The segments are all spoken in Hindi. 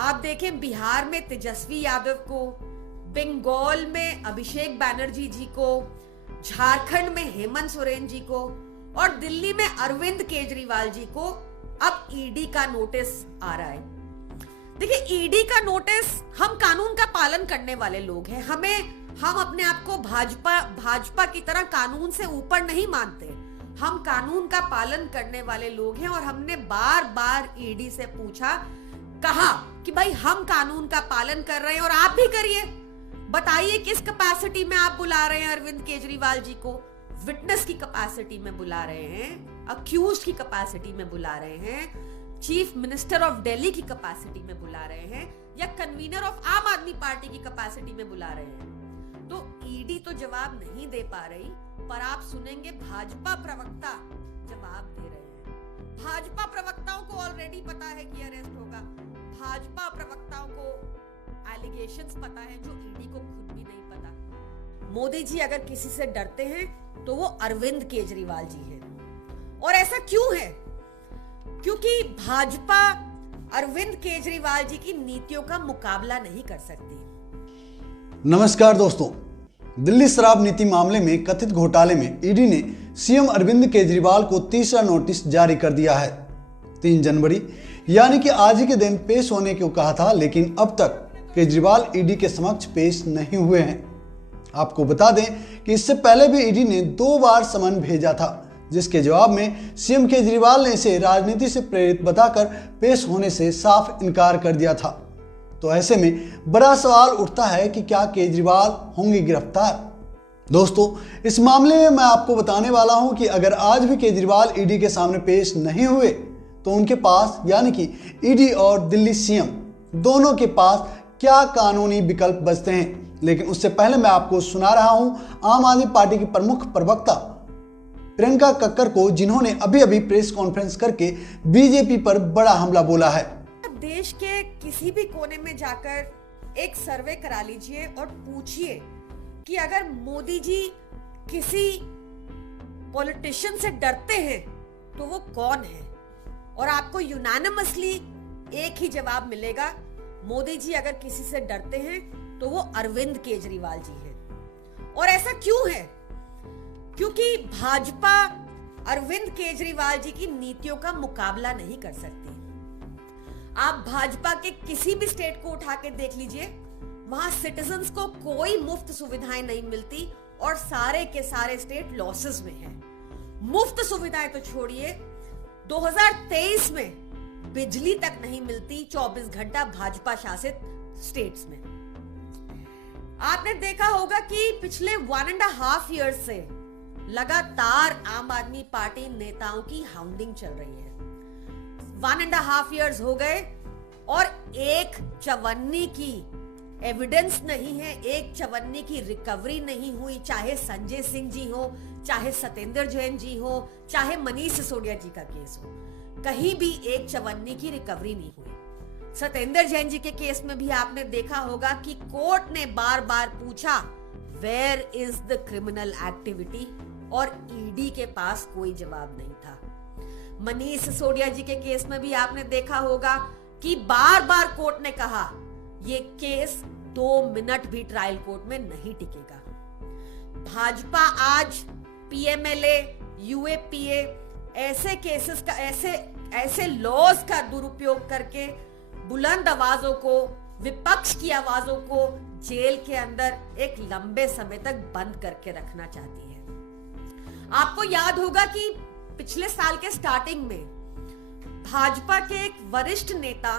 आप देखें बिहार में तेजस्वी यादव को, बंगाल में अभिषेक बैनर्जी जी को, झारखंड में हेमंत सोरेन जी को और दिल्ली में अरविंद केजरीवाल जी को अब ईडी का नोटिस आ रहा है। देखिए, ईडी का नोटिस, हम कानून का पालन करने वाले लोग हैं, हम अपने आप को भाजपा की तरह कानून से ऊपर नहीं मानते। हम कानून का पालन करने वाले लोग हैं और हमने बार बार ईडी से पूछा, कहा कि भाई हम कानून का पालन कर रहे हैं और आप भी करिए। बताइए किस कैपेसिटी में आप बुला रहे हैं अरविंद केजरीवाल जी को? विटनेस की कैपेसिटी में बुला रहे हैं, अक्यूज्ड की कैपेसिटी में बुला रहे हैं, चीफ मिनिस्टर ऑफ दिल्ली की कैपेसिटी में बुला रहे हैं, या कन्वीनर ऑफ आम आदमी पार्टी की कैपेसिटी में बुला रहे हैं? तो ईडी तो जवाब नहीं दे पा रही, पर आप सुनेंगे भाजपा प्रवक्ता जवाब दे रहे हैं। भाजपा प्रवक्ताओं को ऑलरेडी पता है कि अरेस्ट होगा। भाजपा प्रवक्ताओं को एलिगेशंस पता है जो ईडी को खुद भी नहीं पता। मोदी जी अगर किसी से डरते हैं तो वो अरविंद केजरीवाल जी हैं। और ऐसा क्यों है? क्योंकि भाजपा अरविंद केजरीवाल जी की नीतियों का मुकाबला नहीं कर सकती। नमस्कार दोस्तों, दिल्ली शराब नीति मामले में कथित घोटाले में ईडी ने सीएम अरविंद केजरीवाल को तीसरा नोटिस जारी कर दिया है। 3 जनवरी यानी कि आज ही के दिन पेश होने को कहा था, लेकिन अब तक केजरीवाल ईडी के समक्ष पेश नहीं हुए हैं। आपको बता दें कि इससे पहले भी ईडी ने 2 बार समन भेजा था, जिसके जवाब में सीएम केजरीवाल ने इसे राजनीति से प्रेरित बताकर पेश होने से साफ इनकार कर दिया था। तो ऐसे में बड़ा सवाल उठता है कि क्या केजरीवाल होंगे गिरफ्तार? दोस्तों, इस मामले में मैं आपको बताने वाला हूं कि अगर आज भी केजरीवाल ईडी के सामने पेश नहीं हुए तो उनके पास यानी कि ईडी और दिल्ली सीएम दोनों के पास क्या कानूनी विकल्प बचते हैं। लेकिन उससे पहले मैं आपको सुना रहा हूं आम आदमी पार्टी की प्रमुख प्रवक्ता प्रियंका कक्कर को, जिन्होंने अभी अभी प्रेस कॉन्फ्रेंस करके बीजेपी पर बड़ा हमला बोला है। देश के किसी भी कोने में जाकर एक सर्वे करा लीजिए और पूछिए कि अगर मोदी जी किसी पॉलिटिशियन से डरते हैं तो वो कौन है, और आपको यूनानिमसली एक ही जवाब मिलेगा, मोदी जी अगर किसी से डरते हैं तो वो अरविंद केजरीवाल जी हैं। और ऐसा क्यों है? क्योंकि भाजपा अरविंद केजरीवाल जी की नीतियों का मुकाबला नहीं कर सकती। आप भाजपा के किसी भी स्टेट को उठा के देख लीजिए, वहां सिटीजन्स को कोई मुफ्त सुविधाएं नहीं मिलती और सारे के सारे स्टेट लॉसेस में हैं। मुफ्त सुविधाएं तो छोड़िए, 2023 में बिजली तक नहीं मिलती 24 घंटा भाजपा शासित स्टेट्स में। आपने देखा होगा कि पिछले 1.5 ईयर्स से लगातार आम आदमी पार्टी नेताओं की हाउंडिंग चल रही है। 1.5 ईयर्स हो गए और एक चवन्नी की एविडेंस नहीं है, एक चवन्नी की रिकवरी नहीं हुई। चाहे संजय सिंह जी हो, चाहे सत्येंद्र जैन जी हो, चाहे मनीष सिसोदिया जी का केस हो, कहीं भी एक चवन्नी की रिकवरी नहीं हुई। सत्येंद्र जैन जी के केस में भी आपने देखा होगा कि कोर्ट ने बार बार पूछा where is the criminal activity, और ईडी के पास कोई जवाब नहीं था। मनीष सिसोदिया जी के केस में भी आपने देखा होगा कि बार बार कोर्ट ने कहा ये केस 2 मिनट भी ट्रायल कोर्ट में नहीं टिकेगा। भाजपा आज पीएमएलए, यूएपीए ऐसे केसेस का, ऐसे लॉज का दुरुपयोग करके बुलंद आवाजों को, विपक्ष की आवाजों को जेल के अंदर एक लंबे समय तक बंद करके रखना चाहती है। आपको याद होगा कि पिछले साल के स्टार्टिंग में भाजपा के एक वरिष्ठ नेता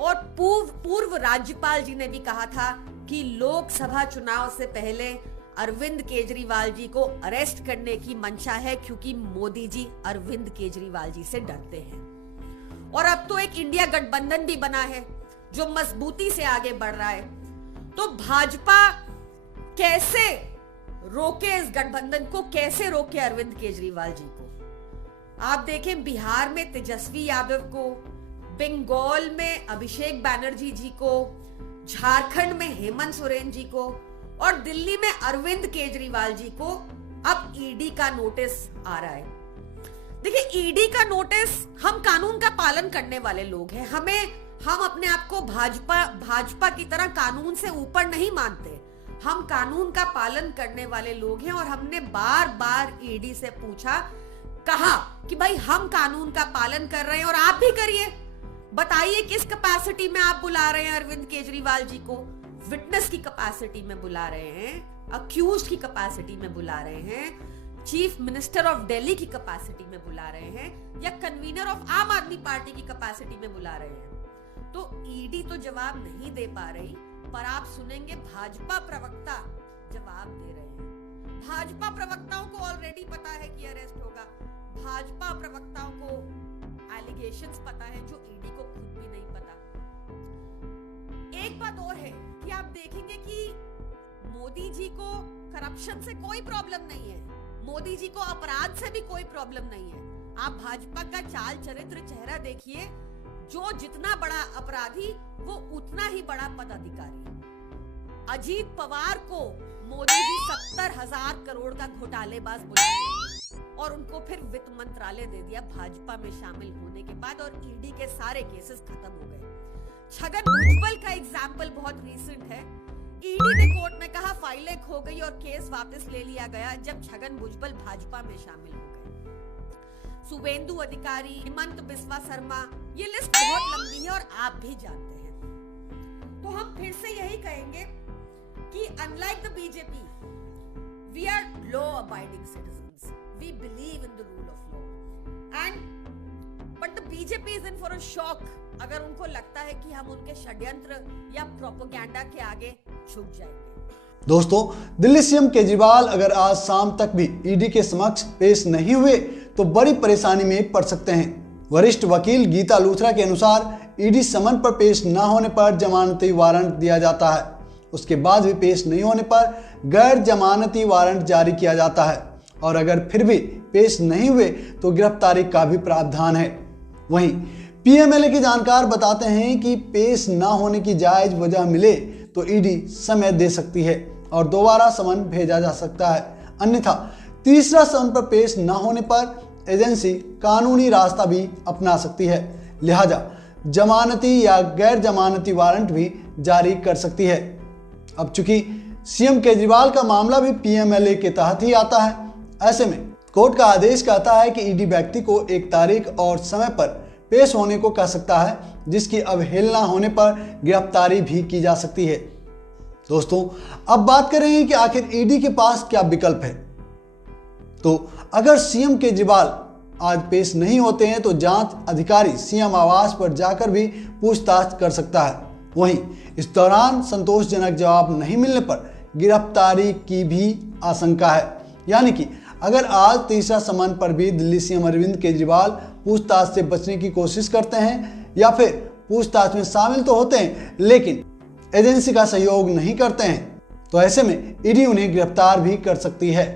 और पूर्व राज्यपाल जी ने भी कहा था कि लोकसभा चुनाव से पहले अरविंद केजरीवाल जी को अरेस्ट करने की मंशा है, क्योंकि मोदी जी अरविंद केजरीवाल जी से डरते हैं। और अब तो एक इंडिया गठबंधन भी बना है जो मजबूती से आगे बढ़ रहा है। तो भाजपा कैसे रोके इस गठबंधन को, कैसे रोके अरविंद केजरीवाल जी को? आप देखें बिहार में तेजस्वी यादव को, बंगाल में अभिषेक बैनर्जी जी को, झारखंड में हेमंत सोरेन जी को और दिल्ली में अरविंद केजरीवाल जी को अब ईडी का नोटिस आ रहा है। देखिए, ईडी का नोटिस, हम कानून का पालन करने वाले लोग हैं, हम अपने आप को भाजपा की तरह कानून से ऊपर नहीं मानते। हम कानून का पालन करने वाले लोग हैं और हमने बार बार ईडी से पूछा, कहा कि भाई हम कानून का पालन कर रहे हैं और आप भी करिए। बताइए किस कैपेसिटी में आप बुला रहे हैं अरविंद केजरीवाल जी को? विटनेस की कैपेसिटी में बुला रहे हैं, अक्यूज्ड की कैपेसिटी में बुला रहे हैं, चीफ मिनिस्टर ऑफ दिल्ली की कैपेसिटी में बुला रहे हैं, या कन्वीनर ऑफ आम आदमी पार्टी की कैपेसिटी में बुला रहे हैं? तो ईडी तो जवाब नहीं दे पा रही, पर आप सुनेंगे भाजपा प्रवक्ता जवाब दे रहे हैं। भाजपा प्रवक्ताओं को ऑलरेडी पता है कि अरेस्ट होगा। भाजपा प्रवक्ताओं को एलिगेशंस पता है जो ईडी को खुद भी नहीं पता। एक बात और है कि आप देखेंगे कि मोदी जी को करप्शन से कोई प्रॉब्लम नहीं है, मोदी जी को अपराध से भी कोई प्रॉब्लम नहीं है। आप भाजपा का चाल चरित्र चेहरा देखिए, जो जितना बड़ा अपराधी वो उतना ही बड़ा पदाधिकारी। अजीत पवार को मोदी जी 70,000 करोड़ का घोटालेबाज बुलाते और उनको फिर वित्त मंत्रालय दे दिया भाजपा में शामिल होने के बाद, और ईडी के सारे केसेस खत्म हो गए। छगन भुजबल का एग्जाम्पल बहुत रीसेंट है। ईडी ने कोर्ट में कहा फाइलें खो गई और केस वापस ले लिया गया जब छगन भुजबल भाजपा में शामिल हो गए। शुभेंदु अधिकारी, हेमंत बिस्वा शर्मा, ये लिस्ट बहुत लंबी है और आप भी जानते हैं। तो हम फिर से यही कहेंगे कि unlike the BJP, we are law abiding citizens, we believe in the rule of law, and but the BJP is in for a shock अगर उनको लगता है कि हम उनके षड्यंत्र या प्रोपेगेंडा के आगे झुक जाएंगे। दोस्तों, दिल्ली सीएम केजरीवाल अगर आज शाम तक भी ईडी के समक्ष पेश नहीं हुए तो बड़ी परेशानी में पड़ सकते हैं। वरिष्ठ वकील गीता लूथरा के अनुसार ईडी समन पर पेश न होने पर जमानती वारंट दिया जाता है, उसके बाद भी पेश नहीं होने पर गैर जमानती वारंट जारी किया जाता है, और अगर फिर भी पेश नहीं हुए तो गिरफ्तारी का भी प्रावधान है। वहीं पीएमएलए के जानकार बताते हैं कि पेश न होने की जायज वजह मिले तो ईडी समय दे सकती है और दोबारा समन भेजा जा सकता है, अन्यथा तीसरा समन पर पेश न होने पर एजेंसी कानूनी रास्ता भी अपना सकती है, लिहाजा जमानती या गैर जमानती वारंट भी जारी कर सकती है। अब चूंकि सीएम केजरीवाल का मामला भी पीएमएलए के तहत ही आता है, ऐसे में कोर्ट का आदेश कहता है कि ईडी व्यक्ति को एक तारीख और समय पर पेश होने को कह सकता है, जिसकी अवहेलना होने पर गिरफ्तारी भी की जा सकती है। दोस्तों, अब बात करेंगे कि आखिर ईडी के पास क्या विकल्प है। तो अगर सीएम केजरीवाल आज पेश नहीं होते हैं तो जांच अधिकारी सीएम आवास पर जाकर भी पूछताछ कर सकता है। वहीं इस दौरान संतोषजनक जवाब नहीं मिलने पर गिरफ्तारी की भी आशंका है, यानी कि अगर आज तीसरा समन पर भी दिल्ली सीएम अरविंद केजरीवाल पूछताछ से बचने की कोशिश करते हैं या फिर पूछताछ में शामिल तो होते हैं लेकिन एजेंसी का सहयोग नहीं करते हैं, तो ऐसे में ईडी उन्हें गिरफ्तार भी कर सकती है।